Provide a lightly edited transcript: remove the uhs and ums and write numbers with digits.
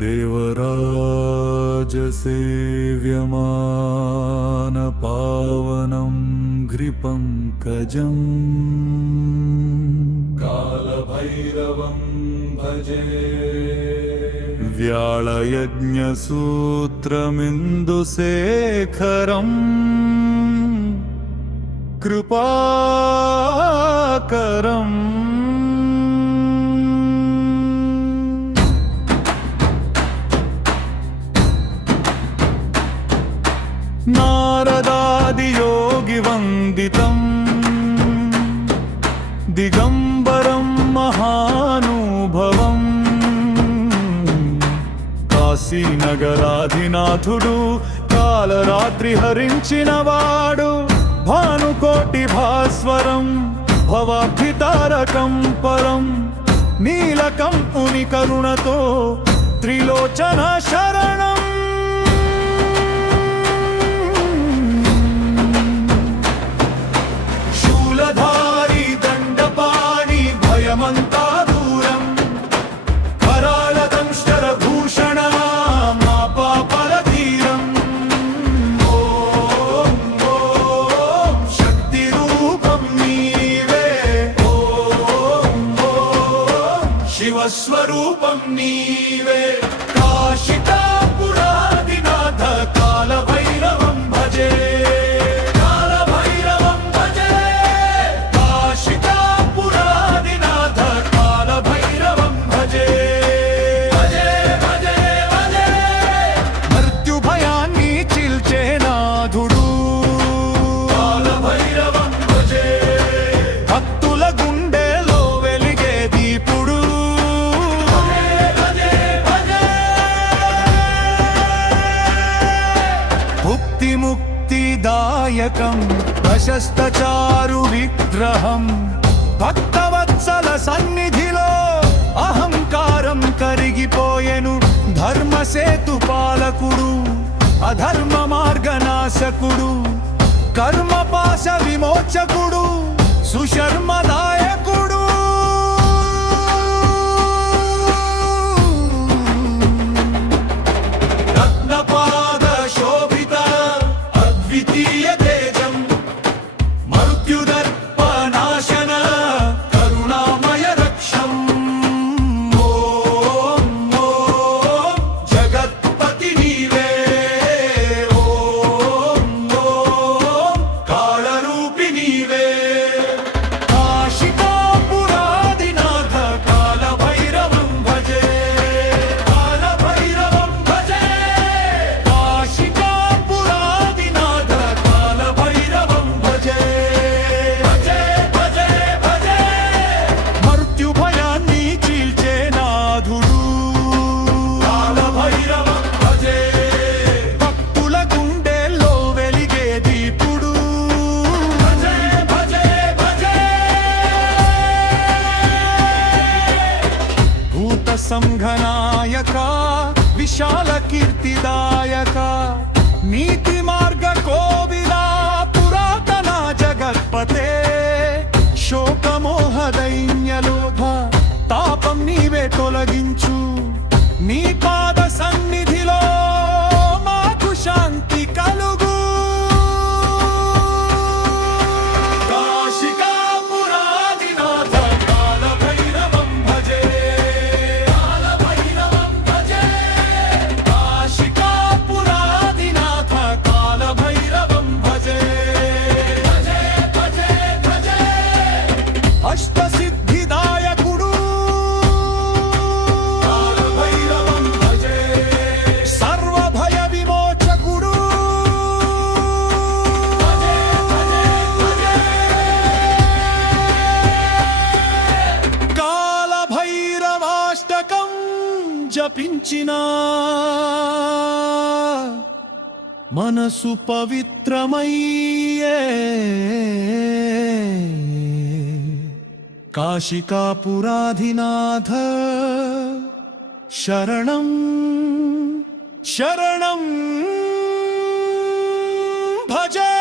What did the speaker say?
देवराजसेव्यमानपावनं घ्रिपङ्कजम् कालभैरवं भजे व्याळयज्ञसूत्रमिन्दुशेखरम् कृपाकरम् नारदादियोगिवन्दितम् दिगम्बरं महानुभवम् काशीनगराधिनाथुडु कालरात्रि हरिंचिनवाडु भानुकोटि भास्वरं भवाब्धितारकं परं नीलकं मुनि करुणतो त्रिलोचन शरणम् शूलधारी दण्डपाणि भयमन्ता दूरं करालदंष्टरभूषण मापापलधीरम् शक्तिरूपं नीवे शिवस्वरूपं नीवे काशिकापुरादिनाथ कालभैरवं भजे मुक्तिदायकं प्रशस्तचारु विग्रहं भक्तवत्सल सन्निधिलो अहंकारं करिगिपोयेनु धर्मसेतुपालकुडु अधर्म मार्गनाशकुडु कर्मपाश विमोचकुडु सुशर्मदायकुडु संघनायका विशाल कीर्तिदायका नीति मार्ग कोविला पुरातन जगत्पते शोकमोह दैन्यलोभ तापं नीवे तोलगिंचु नी पाद सन्निधिलो माकु शांति कलुगु अष्टसिद्धिदायकुडु कालभैरवं भजे सर्वभय विमोचकुडु भजे भजे भजे कालभैरवाष्टकं जपिंचिना मनसु पवित्रमయ్యే काशिकापुराधिनाथ शरणं शरणं भजे।